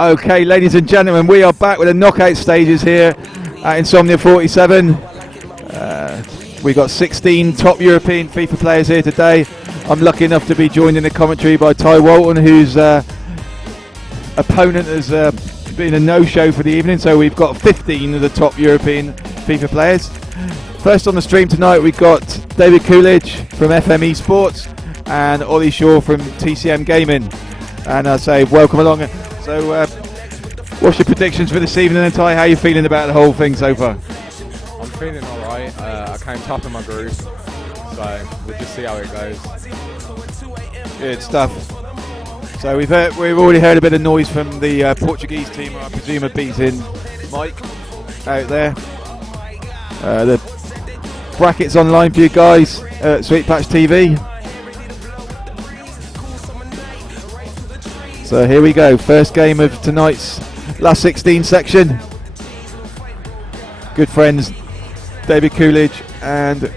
Okay, ladies and gentlemen, we are back with the knockout stages here at Insomnia 47. We've got 16 top European FIFA players here today. I'm lucky enough to be joined in the commentary by Ty Walton, whose opponent has been a no-show for the evening. So we've got 15 of the top European FIFA players. First on the stream tonight, we've got David cooLLedge from fm-eSports and Ollie Shaw from TCM Gaming. And I say welcome along. So what's your predictions for this evening then, Ty? How are you feeling about the whole thing so far? I'm feeling alright. I came top of my group, so we'll just see how it goes. Good stuff. So we've already heard a bit of noise from the Portuguese team, I presume are beating Mike out there. The brackets online for you guys at Sweet Patch TV. So here we go, first game of tonight's last 16 section. Good friends David cooLLedge and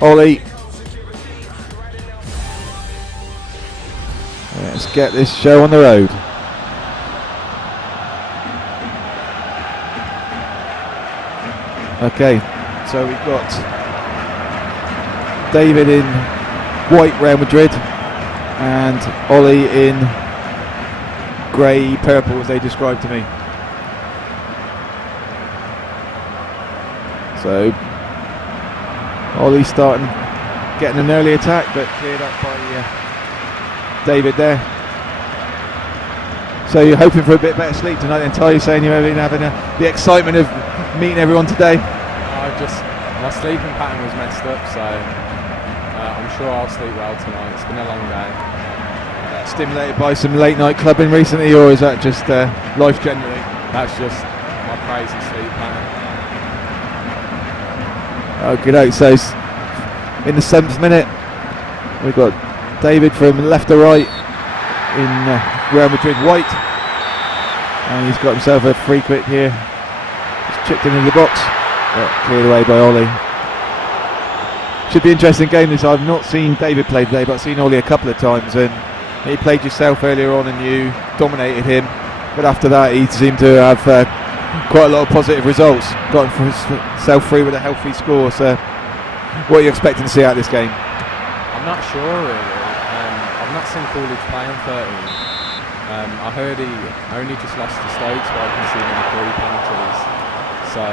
Ollie. Let's get this show on the road. Okay, so we've got David in white Real Madrid and Ollie in grey purple, as they described to me. So Ollie starting, getting an early attack, but cleared up by David there. So you're hoping for a bit better sleep tonight then, Ty? You're saying you've been having the excitement of meeting everyone today? My sleeping pattern was messed up, so I'm sure I'll sleep well tonight. It's been a long day. Stimulated by some late night clubbing recently, or is that just life generally? That's just my crazy sleep pattern. Okay, so in the 7th minute, we've got David from left to right in Real Madrid white, and he's got himself a free kick here. Just chipped into the box, cleared away by Ollie. Should be an interesting game this. I've not seen David play today, but I've seen Ollie a couple of times, and he played yourself earlier on and you dominated him, but after that he seemed to have quite a lot of positive results, got himself free with a healthy score. So what are you expecting to see out of this game? I'm not sure really. I've not seen cooLLedge play on 13. I heard he only just lost to Stokes while conceding 3 penalties, so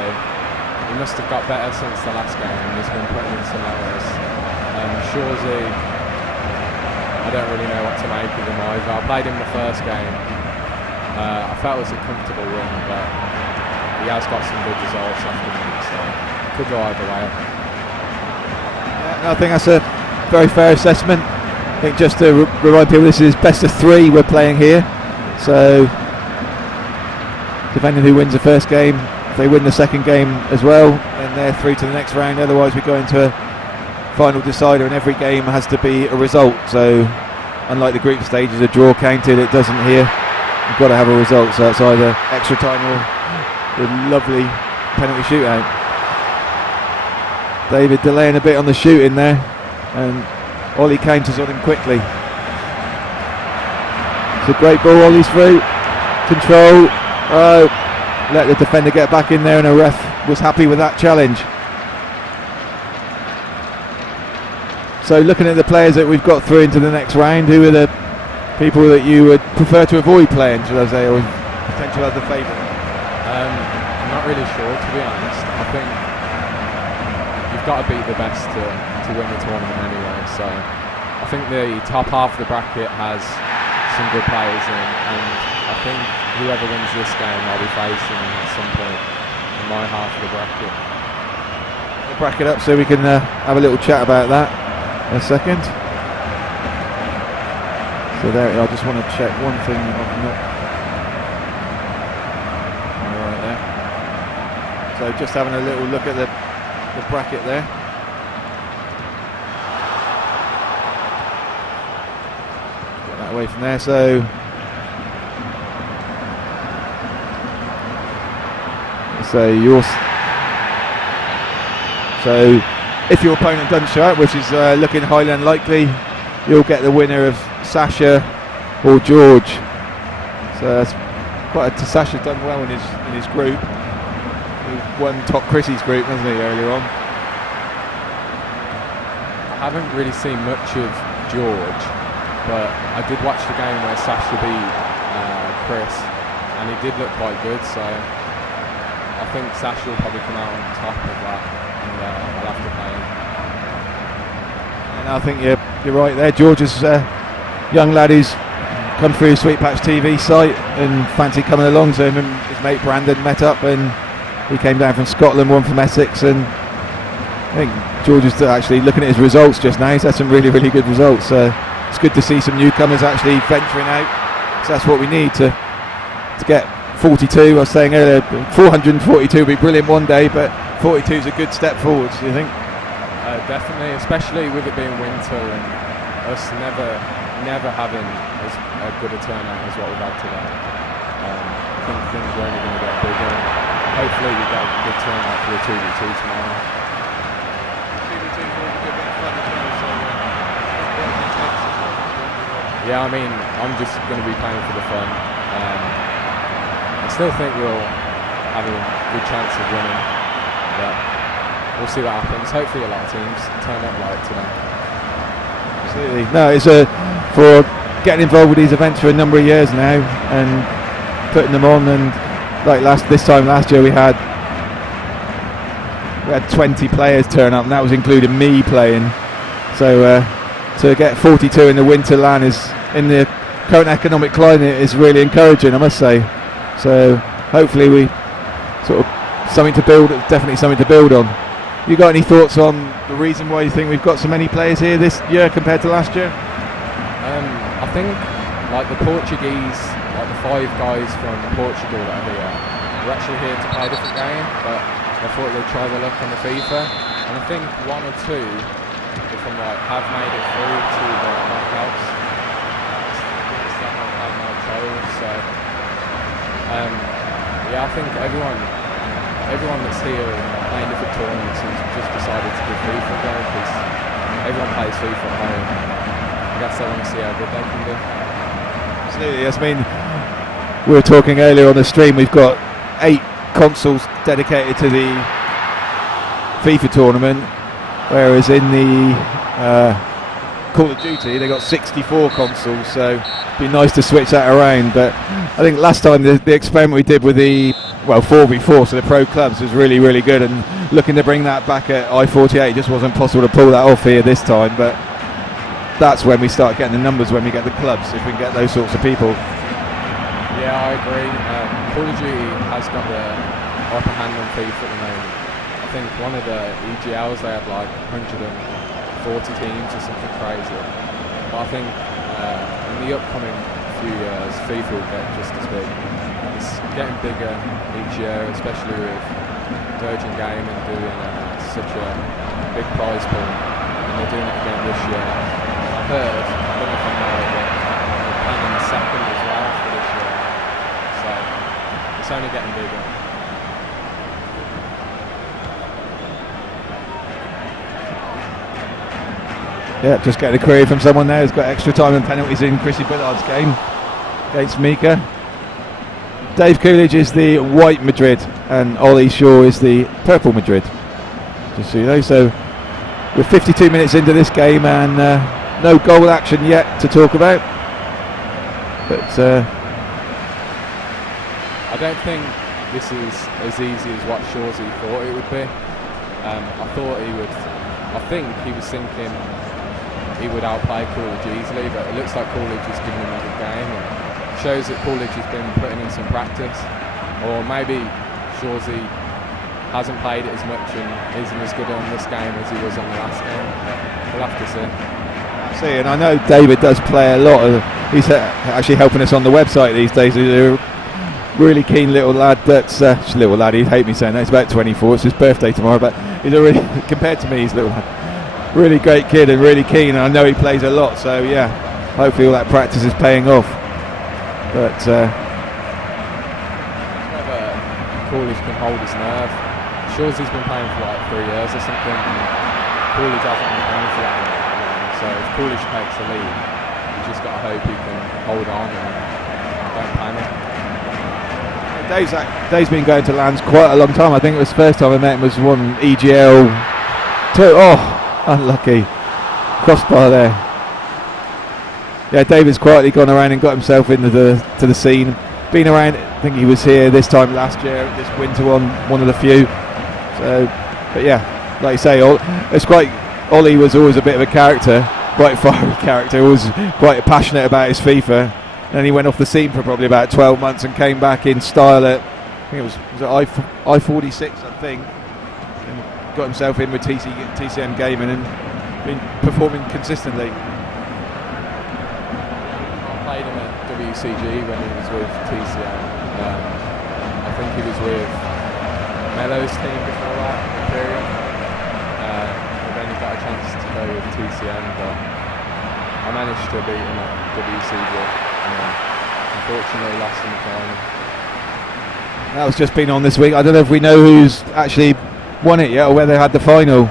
he must have got better since the last game and he's been putting in some errors. Shawzi, I don't really know what to make of him either. I played him the first game. I felt it was a comfortable win, but he has got some good results after me, so could go either way. Yeah, I think that's a very fair assessment. I think just to remind people, this is best of 3 we're playing here. So depending who wins the first game, if they win the second game as well, then they're through to the next round. Otherwise we go into a final decider, and every game has to be a result. So unlike the group stages, a draw counted, it doesn't here. You've got to have a result, so it's either extra time or the lovely penalty shootout. David delaying a bit on the shooting there, and Ollie counters on him quickly. It's a great ball, Ollie's through, control, let the defender get back in there, and a ref was happy with that challenge. So looking at the players that we've got through into the next round, who are the people that you would prefer to avoid playing, should I say, or potential other favourite? I'm not really sure, to be honest. I think you've got to beat the best to win the tournament anyway, so I think the top half of the bracket has some good players in, and I think whoever wins this game I'll be facing at some point in my half of the bracket. We'll bracket up so we can have a little chat about that in a second. So there, I just want to check one thing. Right there. So just having a little look at the bracket there. Get that away from there. So if your opponent doesn't show up, which is looking highly unlikely, you'll get the winner of Sasha or George. So that's quite. Sasha's done well in his group. He won top Chrissy's group, hasn't he, earlier on? I haven't really seen much of George, but I did watch the game where Sasha beat Chris, and he did look quite good. So I think Sasha will probably come out on top of that, and I'll have to play him. And I think you're right there. George is a young lad who's come through Sweet Patch TV site and fancy coming along. So him and his mate Brandon met up, and he came down from Scotland, one from Essex, and I think George is actually looking at his results just now. He's had some really, really good results. It's good to see some newcomers actually venturing out. So that's what we need to get 42. I was saying earlier, 442 would be brilliant one day, but 42 is a good step forwards, do you think? Definitely, especially with it being winter and us never having as good a turnout as what we've had today. I think things are only going to get bigger. Hopefully we get a good turnout for the 2v2 tomorrow. 2v2 is always a good bit of fun as well, so yeah, I mean, I'm just going to be playing for the fun. I still think we'll have a good chance of winning, but we'll see what happens. Hopefully a lot of teams turn up like today. Absolutely. No, it's for getting involved with these events for a number of years now and putting them on, and like this time last year we had 20 players turn up, and that was including me playing. So to get 42 in the winter LAN is, in the current economic climate, is really encouraging, I must say. So hopefully we sort of definitely something to build on. You got any thoughts on the reason why you think we've got so many players here this year compared to last year? I think like the Portuguese, like the 5 guys from Portugal that are here, were actually here to play a different game, but I thought they'd try their luck on the FIFA. And I think 1 or 2, if I'm right, have made it through to the knockouts. So yeah, I think everyone that's here playing different tournaments has just decided to give FIFA a go, because everyone plays FIFA at home. I guess they want to see how good they can do. Absolutely. Yes, I mean, we were talking earlier on the stream, we've got 8 consoles dedicated to the FIFA tournament, whereas in the Call of Duty they got 64 consoles, so it'd be nice to switch that around. But I think last time the experiment we did with the 4v4, so the pro clubs, was really, really good, and looking to bring that back at i47, it just wasn't possible to pull that off here this time. But that's when we start getting the numbers, when we get the clubs, if we can get those sorts of people. Yeah, I agree. Call of Duty has got the upper hand on FIFA at the moment. I think one of the EGLs they had like 140 teams or something crazy. But I think in the upcoming few years, FIFA will get just as big. It's getting bigger each year, especially with Virgin Gaming doing such a big prize pool, and they're doing it again this year. I heard, I don't know if I'm right, but they're planning the second as well for this year. So it's only getting bigger. Yeah, just getting a query from someone there who's got extra time and penalties in Chrissy Bullard's game against Mika. Dave cooLLedge is the white Madrid and Ollie Shaw is the purple Madrid, just so you know. So we're 52 minutes into this game and no goal action yet to talk about, but I don't think this is as easy as what Shawzi thought it would be. I think he was thinking he would outplay cooLLedge easily, but it looks like cooLLedge is giving him a good game, and shows that cooLLedge has been putting in some practice, or maybe Shawzi hasn't played it as much and isn't as good on this game as he was on the last game. We'll have to see. And I know David does play a lot. He's actually helping us on the website these days. He's a really keen little lad. That's little lad. He'd hate me saying that. He's about 24. It's his birthday tomorrow, but he's a really, compared to me, he's a little lad. Really great kid and really keen. And I know he plays a lot. So yeah, hopefully all that practice is paying off. But whether cooLLedge can hold his nerve. Shawzi's been playing for like 3 years or something. cooLLedge hasn't been playing for that long. So if cooLLedge takes the lead, you just got to hope he can hold on and don't panic. Dave's been going to lands quite a long time. I think it was the first time I met him was one EGL 2. Oh, unlucky. Crossbar there. Yeah, David's quietly gone around and got himself into the scene. Been around, I think he was here this time last year, this winter one of the few. So, but yeah, like you say, it's quite, Ollie was always a bit of a character, quite a fiery character, was quite passionate about his FIFA. Then he went off the scene for probably about 12 months and came back in style at, I think it was I46, I think, and got himself in with TCM Gaming and been performing consistently. I played him at WCG when he was with TCM. I think he was with Mello's team before that period. And then he got a chance to go with TCM, but I managed to beat him at WCG. Unfortunately lost in the final. That was just been on this week. I don't know if we know who's actually won it yet or where they had the final. I'm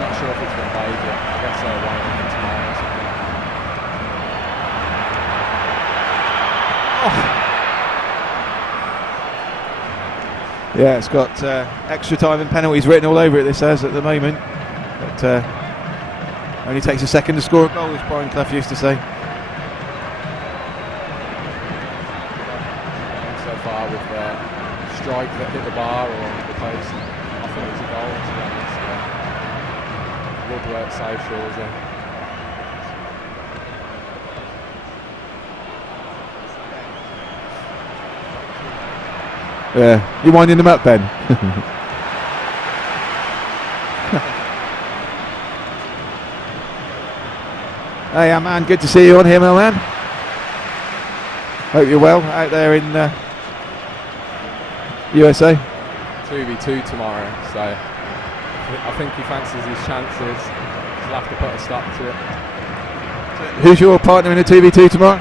not sure if it's been played yet. I guess they're one of them tomorrow. Yeah, it's got extra time and penalties written all over it, this has at the moment. But only takes a second to score a goal, as Brian Clough used to say. So far with the strike that hit the bar or the post, I thought it was a goal, to be honest. Good work, save Shawzi. Yeah, you winding them up, Ben? Hey, man, good to see you on here, my man. Hope you're well out there in USA. 2v2 tomorrow, so I think he fancies his chances. He'll have to put a stop to it. Who's your partner in the 2v2 tomorrow?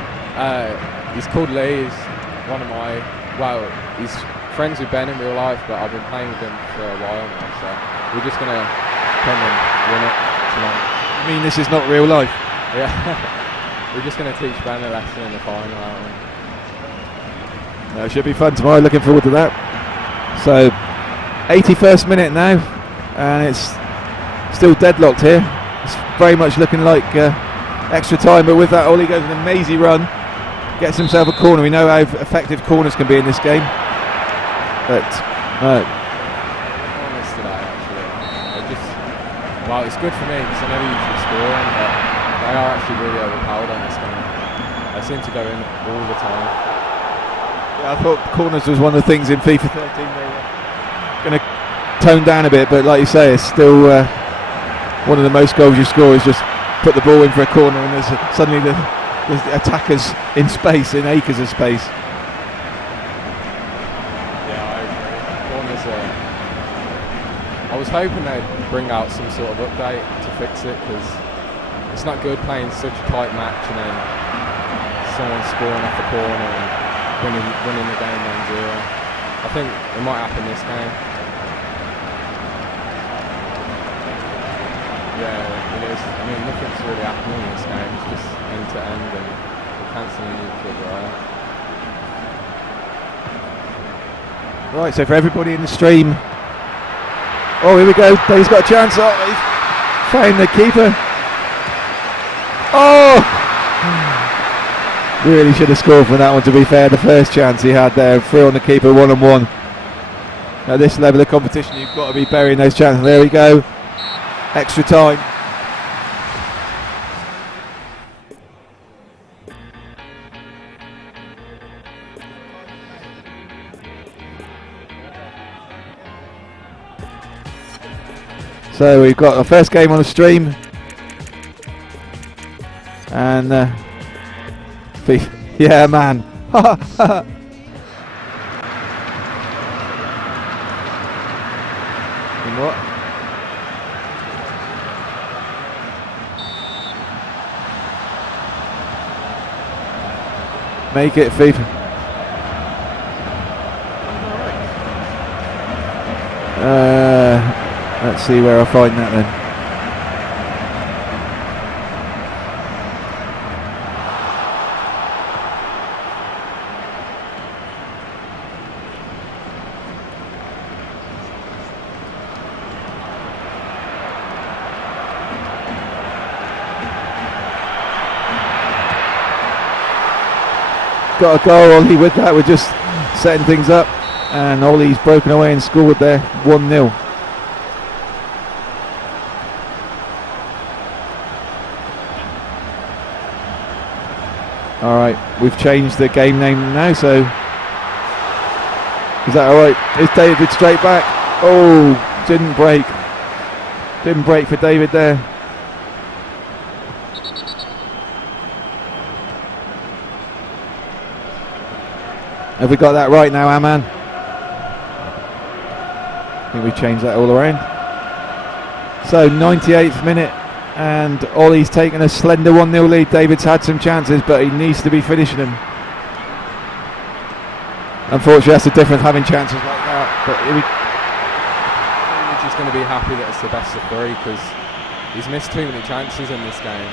He's called Lee. He's one of my, well, he's friends with Ben in real life, but I've been playing with him for a while now, so we're just going to come and win it tonight. You mean this is not real life? Yeah. We're just going to teach Ben a lesson in the final, aren't we? It should be fun tomorrow, looking forward to that. So, 81st minute now, and it's still deadlocked here. It's very much looking like extra time, but with that, Ollie goes an amazing run, gets himself a corner. We know how effective corners can be in this game. But corners today, actually. Well, it's good for me because I never usually score, but they are actually really overpowered on this game. They seem to go in all the time. Yeah, I thought corners was one of the things in FIFA 13 they were going to tone down a bit, but like you say, it's still one of the most goals you score is just put the ball in for a corner and there's suddenly the attackers in space, in acres of space. Yeah, I agree. Corners I was hoping they'd bring out some sort of update to fix it, because it's not good playing such a tight match and then someone scoring off the corner and winning the game 1-0. I think it might happen this game. Yeah, it is. I mean, nothing's really happening in this game. It's just end to end and we're cancelling each other out. Right, so for everybody in the stream, oh, here we go. Dave's got a chance. Oh, he's found the keeper. Oh! Really should have scored from that one, to be fair. The first chance he had there, through on the keeper, 1-on-1. At this level of competition, you've got to be burying those chances. There we go. Extra time. So we've got our first game on the stream, and yeah, man. In what? Make it FIFA. Let's see where I find that then. got a goal. Ollie with that, we're just setting things up, and Ollie's broken away and scored there, 1-0. Alright, we've changed the game name now, so is that alright? Is David straight back? Oh, didn't break for David there. Have we got that right now, Aman? I think we've changed that all around. So 98th minute, and Ollie's taken a slender 1-0 lead. David's had some chances, but he needs to be finishing them. Unfortunately, that's the difference, having chances like that. But he's just going to be happy that it's the best of 3, because he's missed too many chances in this game.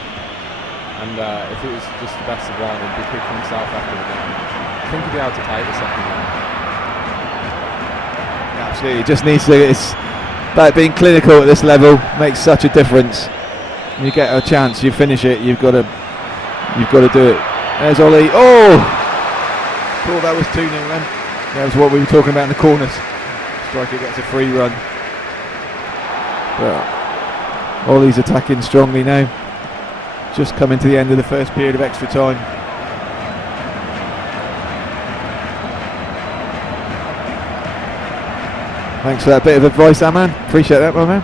And if it was just the best of 1, he'd be kicking himself after the game. I think he'll be able to take the second one. Yeah, absolutely, just needs to. It's about being clinical at this level, makes such a difference. You get a chance, you finish it. You've got to do it. There's Ollie. Oh, thought that was 2-0 then. That was what we were talking about in the corners. Striker gets a free run. But Ollie's attacking strongly now. Just coming to the end of the first period of extra time. Thanks for that bit of advice, Aman. Appreciate that, my man.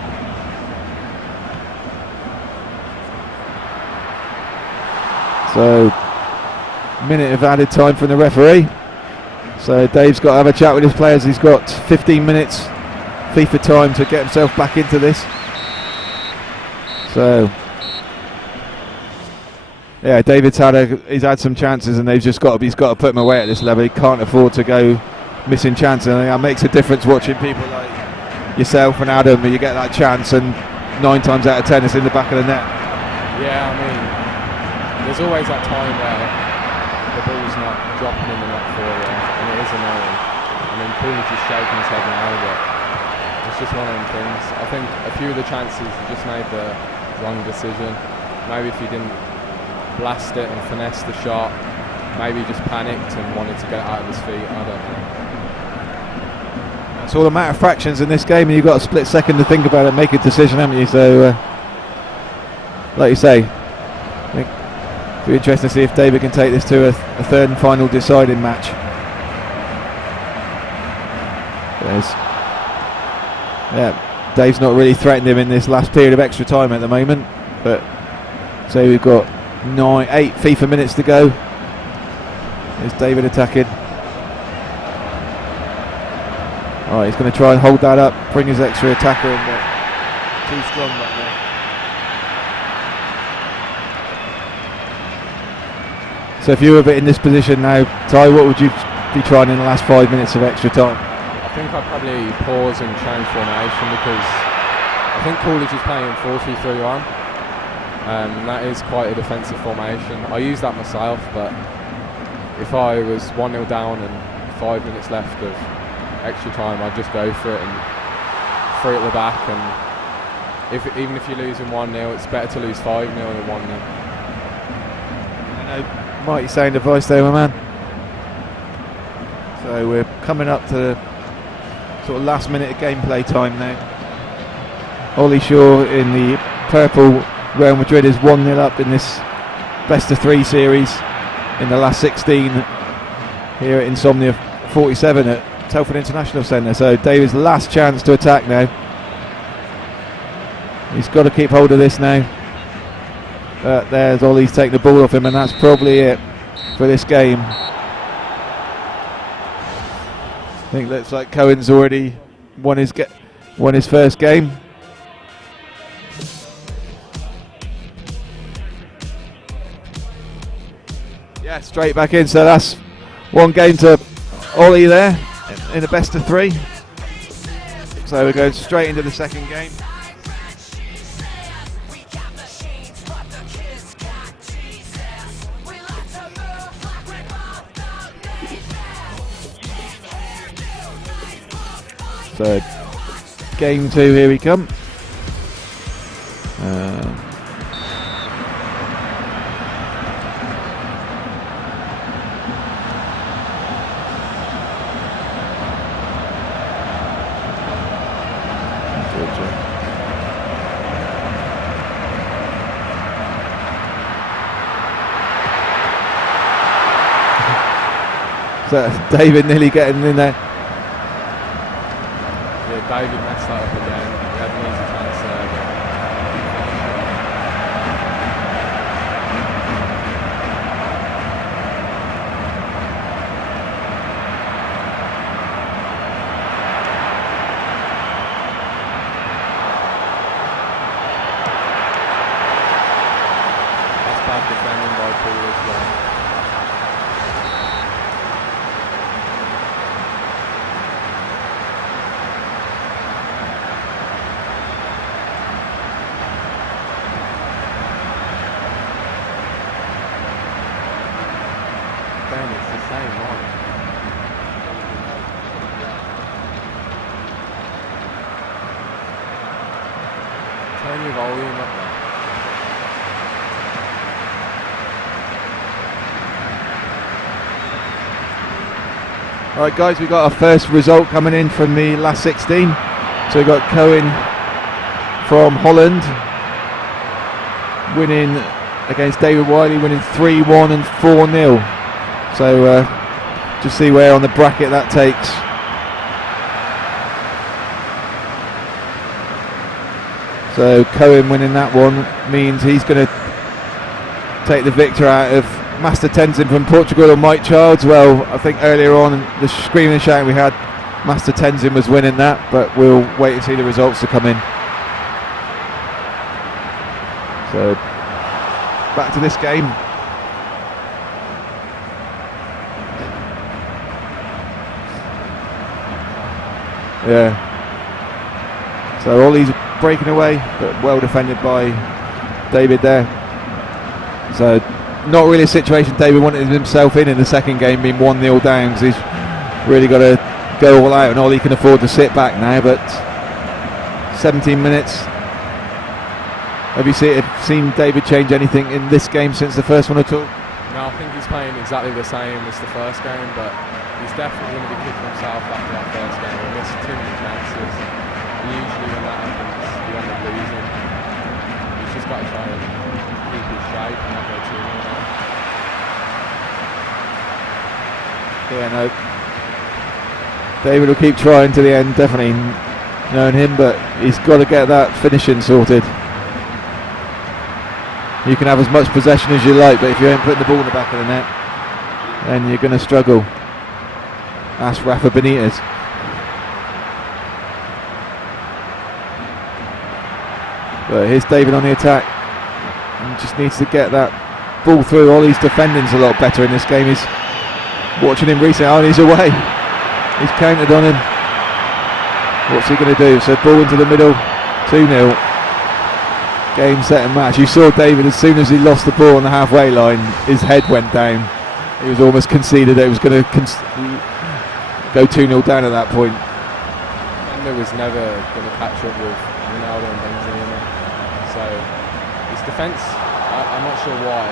So, minute of added time from the referee. So Dave's got to have a chat with his players. He's got 15 minutes FIFA time to get himself back into this. So, yeah, David's he's had some chances, and he's got to put them away at this level. He can't afford to go missing chances, and that makes a difference watching people like yourself and Adam, where you get that chance and 9 times out of 10 it's in the back of the net. Yeah, I mean, there's always that time where the ball's not dropping in the net for you, and it is annoying. I mean, Coolidge is shaking his head now, but it's just one of them things. I think a few of the chances he just made the wrong decision. Maybe if he didn't blast it and finesse the shot, maybe he just panicked and wanted to get it out of his feet. I don't know. It's all a matter of fractions in this game, and you've got a split second to think about it, make a decision, haven't you? So, like you say, I think it'll be interesting to see if David can take this to a third and final deciding match. Yeah, Dave's not really threatened him in this last period of extra time at the moment, but so we've got 8 FIFA minutes to go. There's David attacking. Alright, he's going to try and hold that up, bring his extra attacker in, but too strong back there. So if you were a bit in this position now, Ty, what would you be trying in the last 5 minutes of extra time? I think I'd probably pause and change formation, because I think Coolidge is playing 4-2-3-1. That is quite a defensive formation. I use that myself, but if I was 1-0 down and 5 minutes left of extra time, I'd just go for it and free at the back. And even if you're losing 1-0, it's better to lose 5-0 than 1-0. I know Mighty sound advice there, my man. So we're coming up to the sort of last minute of gameplay time now. Ollie Shaw in the purple Real Madrid is 1-0 up in this best of 3 series in the last 16 here at Insomnia 47 at Telford International Centre. So David's last chance to attack now. He's got to keep hold of this now. There's Ollie's taking the ball off him, and that's probably it for this game. I think looks like Cohen's already won his first game. Yeah, straight back in. So that's 1 game to Ollie there in the best of 3. So we're going straight into the second game. So game 2, here we come. So David nearly getting in there. Yeah, David messed that up again. He had an easy chance there. That's bad defending by cooLLedge there. It's the same one. Turn your volume up there. Alright guys, we got our first result coming in from the last 16. So we got Cohen from Holland winning against David Wiley, winning 3-1 and 4-0. So just see where on the bracket that takes. So Cohen winning that one means he's going to take the victor out of Master Tenzin from Portugal or Mike Childs. Well, I think earlier on the screaming and shouting we had, Master Tenzin was winning that, but we'll wait and see the results to come in. So back to this game. Yeah. So Ollie's breaking away, but well defended by David there. So not really a situation David wanted himself in the second game, being 1-0 down, because he's really got to go all out, and Ollie can afford to sit back now. But 17 minutes. Have you seen David change anything in this game since the first one at all? No, I think he's playing exactly the same as the first game, but he's definitely going to be kicking himself after that first game. He missed too many chances. Usually when that happens, you end up losing. He's just got to try and keep his shape and not go too long. Yeah, no. David will keep trying to the end, definitely knowing him, but he's got to get that finishing sorted. You can have as much possession as you like, but if you ain't putting the ball in the back of the net, then you're going to struggle. Ask Rafa Benitez. But here's David on the attack. He just needs to get that ball through. Ollie's defending's a lot better in this game. He's watching him recently. Oh, he's away. He's counted on him. What's he going to do? So ball into the middle. 2-0. Game, set and match. You saw David, as soon as he lost the ball on the halfway line, his head went down. He was almost conceded that it was going to go 2-0 down at that point. Bender was never going to catch up with Ronaldo and Benzema. So his defence, I'm not sure why.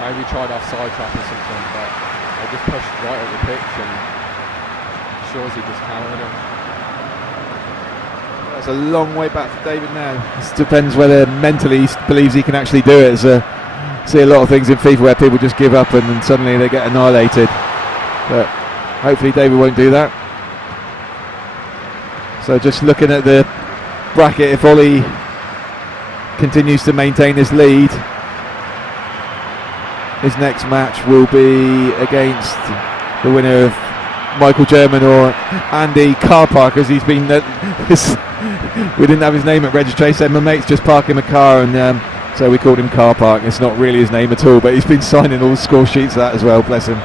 Maybe he tried offside trap or something, but they just pushed right at the pitch and Shawzi just countered him. That's a long way back for David now. It depends whether mentally he believes he can actually do it. See a lot of things in FIFA where people just give up and then suddenly they get annihilated. But hopefully David won't do that. So just looking at the bracket, if Ollie continues to maintain this lead, his next match will be against the winner of Michael German or Andy Carpark, as he's been we didn't have his name at registration, so my mate's just parking a car, and so we called him Carpark. It's not really his name at all, but he's been signing all the score sheets of that as well, bless him.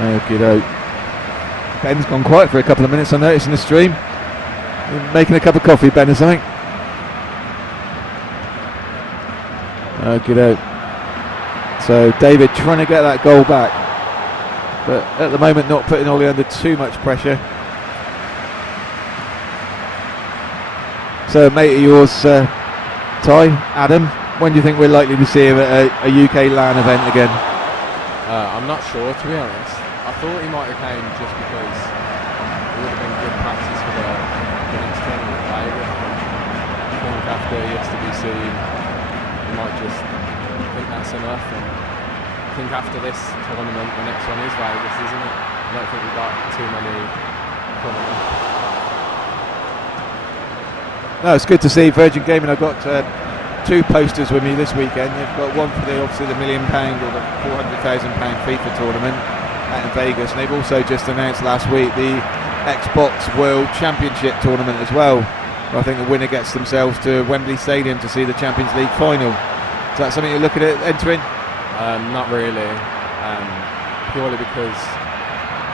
Okie doke. Ben's gone quiet for a couple of minutes, I noticed in the stream. Making a cup of coffee, Ben, or something? Okie doke. So David trying to get that goal back, but at the moment not putting Ollie under too much pressure. So mate of yours, Ty, Adam, when do you think we're likely to see him at a UK LAN event again? I'm not sure, to be honest. I thought he might have came just because it would have been good practice for the next tournament. But think after yesterday's scene, you might just think that's enough. And I think after this tournament, the next one is Vegas, isn't it? I don't think we've got too many coming up. No, it's good to see Virgin Gaming. I've got 2 posters with me this weekend. They've got one for obviously the £1 million or the £400,000 FIFA tournament out in Vegas, and they've also just announced last week the Xbox World Championship tournament as well. I think the winner gets themselves to Wembley Stadium to see the Champions League final. Is that something you're looking at entering? Not really, purely because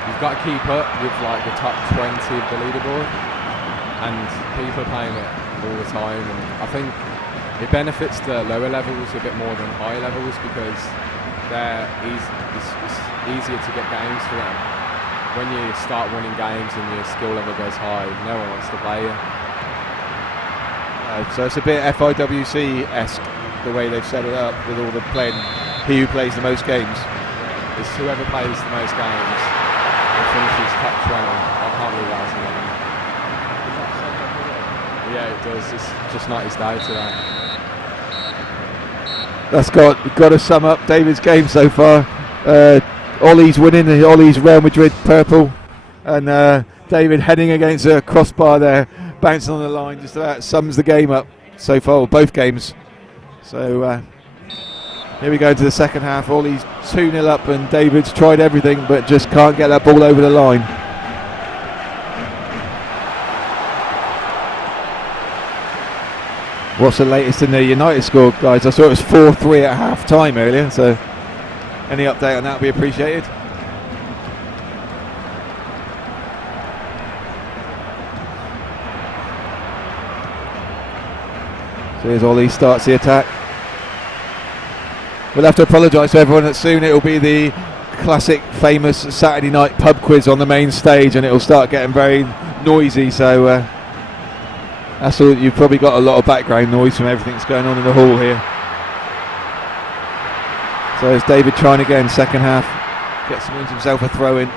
you've got to keep up with like the top 20 of the leaderboard, and people are playing it all the time, and I think it benefits the lower levels a bit more than higher levels because it's easier to get games for them. When you start winning games and your skill level goes high, no one wants to play you. So it's a bit FIWC-esque the way they've set it up with all the playing. He who plays the most games. It's whoever plays the most games and finishes top 20. I can't believe that's another. Yeah, it does. It's just not his day today. That's got to sum up David's game so far. Ollie's winning, Ollie's Real Madrid purple, and David heading against a crossbar there, bouncing on the line, just about sums the game up so far, both games. So here we go into the second half. Ollie's 2-0 up, and David's tried everything but just can't get that ball over the line. What's the latest in the United score, guys? I saw it was 4-3 at half time earlier, so any update on that would be appreciated. So here's Ollie, starts the attack. We'll have to apologise to everyone that soon it will be the classic famous Saturday night pub quiz on the main stage, and it will start getting very noisy, so that's all. You've probably got a lot of background noise from everything that's going on in the hall here. So there's David trying again, second half. Gets himself a throw in.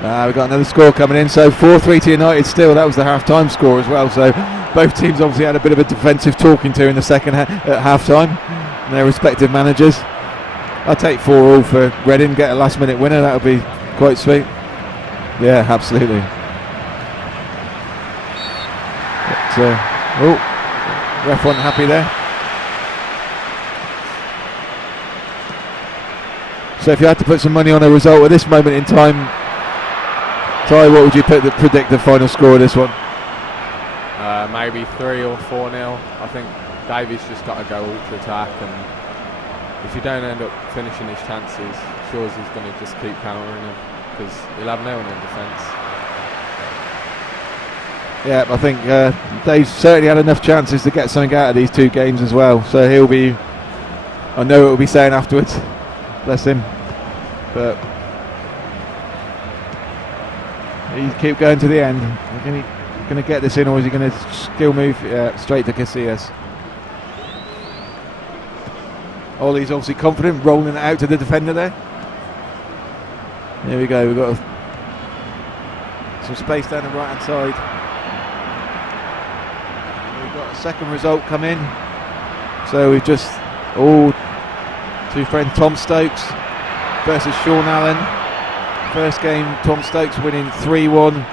We've got another score coming in, so 4-3 to United still. That was the half-time score as well, so both teams obviously had a bit of a defensive talking to in the second at half-time, and their respective managers. I'll take 4-4 for Reading, get a last-minute winner. That would be quite sweet. Yeah, absolutely. But, ref wasn't happy there. So if you had to put some money on a result at this moment in time, Ty, what would you predict the final score of this one? Maybe 3 or 4-0. I think Davies just got to go all to attack, and if you don't end up finishing his chances, Shawzi's going to just keep countering him because he'll have no one in defence. Yeah, I think Dave's certainly had enough chances to get something out of these 2 games as well, so he'll be, I know what he'll be saying afterwards, bless him, but he keep going to the end. Going to get this in, or is he going to still move straight to Casillas? Ollie's obviously confident, rolling it out to the defender there. Here we go, we've got some space down the right hand side. We've got a second result come in. So we've just two friends, Tom Stokes versus Sean Allen. First game, Tom Stokes winning 3-1.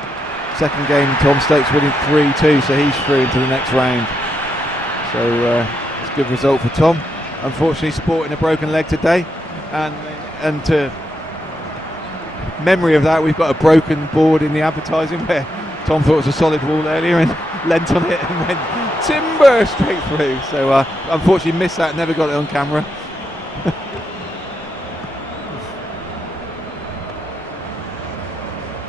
Second game, Tom Stokes winning 3-2, so he's through into the next round. So it's a good result for Tom. Unfortunately, sporting a broken leg today, and to memory of that, we've got a broken board in the advertising where Tom thought it was a solid wall earlier and leant on it and went timber straight through. So unfortunately missed that, never got it on camera.